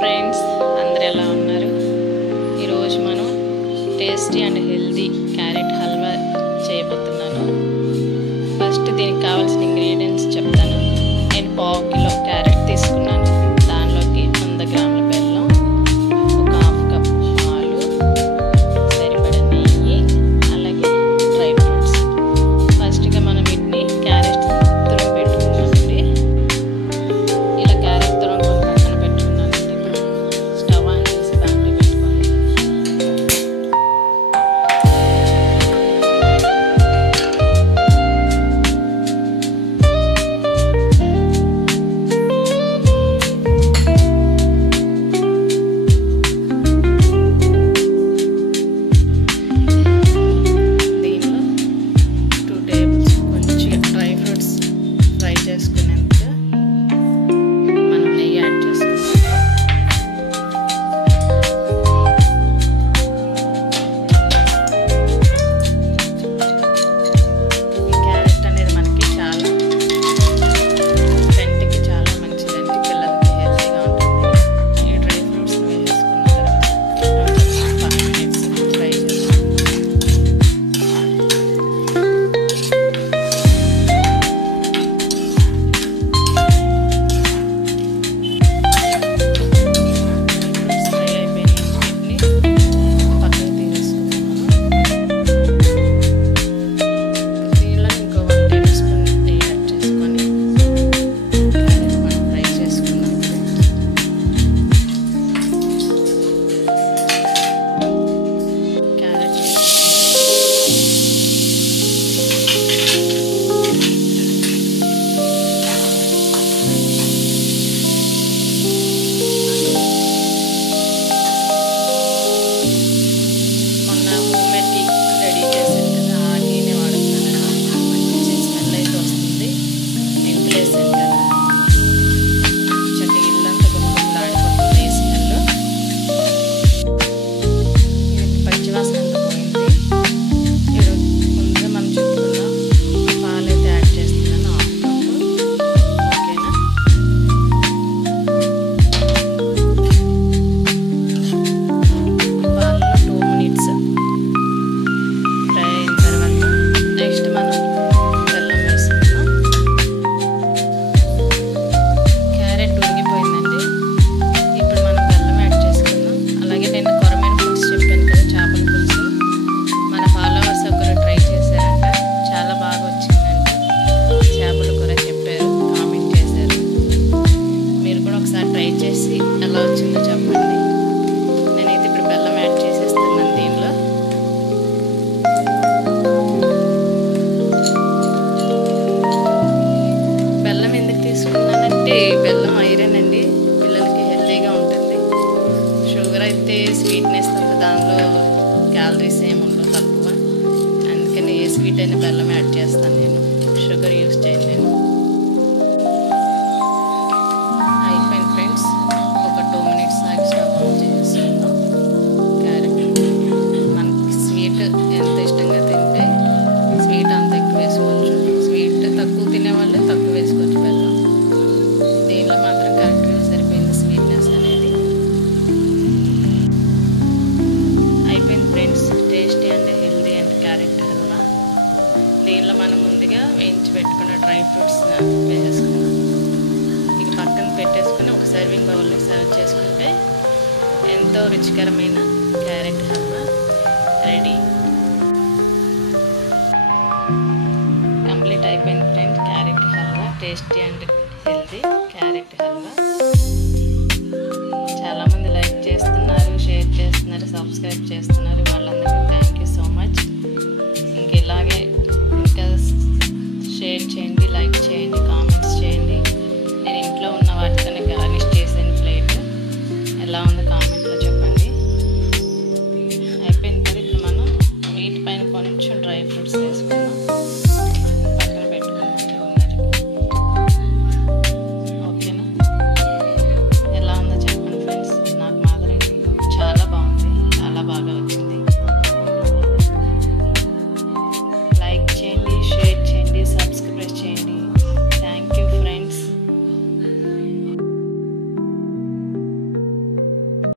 Friends, అందరు ఎలా ఉన్నారు? ఈరోజు మనం tasty and healthy carrot halwa చేయబోతున్నాను. ఫస్ట్ దీనికి కావాల్సిన ఇంగ్రీడియంట్స్ చెప్తాను. నేను 1/2 కిలో క్యారెట్ తీసుకున్నాను. దానిలోకి 100 గ్రాముల బెల్లం, ఒక 1/2 కప్ పాలు, సరిపడా నెయ్యి, అలాగే డ్రై ఫ్రూట్స్. ఫస్ట్గా మనం వీటిని క్యారెట్ తురుము పెట్టుకున్నామండి. ఇలా క్యారెట్ తురుము పక్కన పెట్టుకున్నానండి. ఇప్పుడు స్టవ్ ఆన్ చేసి దాంట్లో పెట్టుకోవాలి. ఎలా వచ్చిందో చెప్పండి. నేనైతే ఇప్పుడు బెల్లం యాడ్ చేసేస్తున్నాను దీనిలో. బెల్లం ఎందుకు తీసుకున్నానంటే బెల్లం ఐరన్ అండి, పిల్లలకి హెల్తీగా ఉంటుంది. షుగర్ అయితే స్వీట్నెస్ తప్ప దానిలో క్యాలరీస్ ఏమి ఉండవు, తక్కువ. అందుకని ఏ స్వీట్ అయినా బెల్లం యాడ్ చేస్తాను నేను, షుగర్ యూస్ చేయను నేను. దీనిలో మనం ముందుగా వేయించి పెట్టుకున్న డ్రై ఫ్రూట్స్ వేసేసుకున్నాం. ఇక పక్కన పెట్టేసుకుని ఒక సర్వింగ్ బౌల్లో సర్వ్ చేసుకుంటే ఎంతో రుచికరమైన క్యారెట్ హల్వా రెడీ. కంప్లీట్ అయిపోయింది friends carrot halwa, tasty and healthy.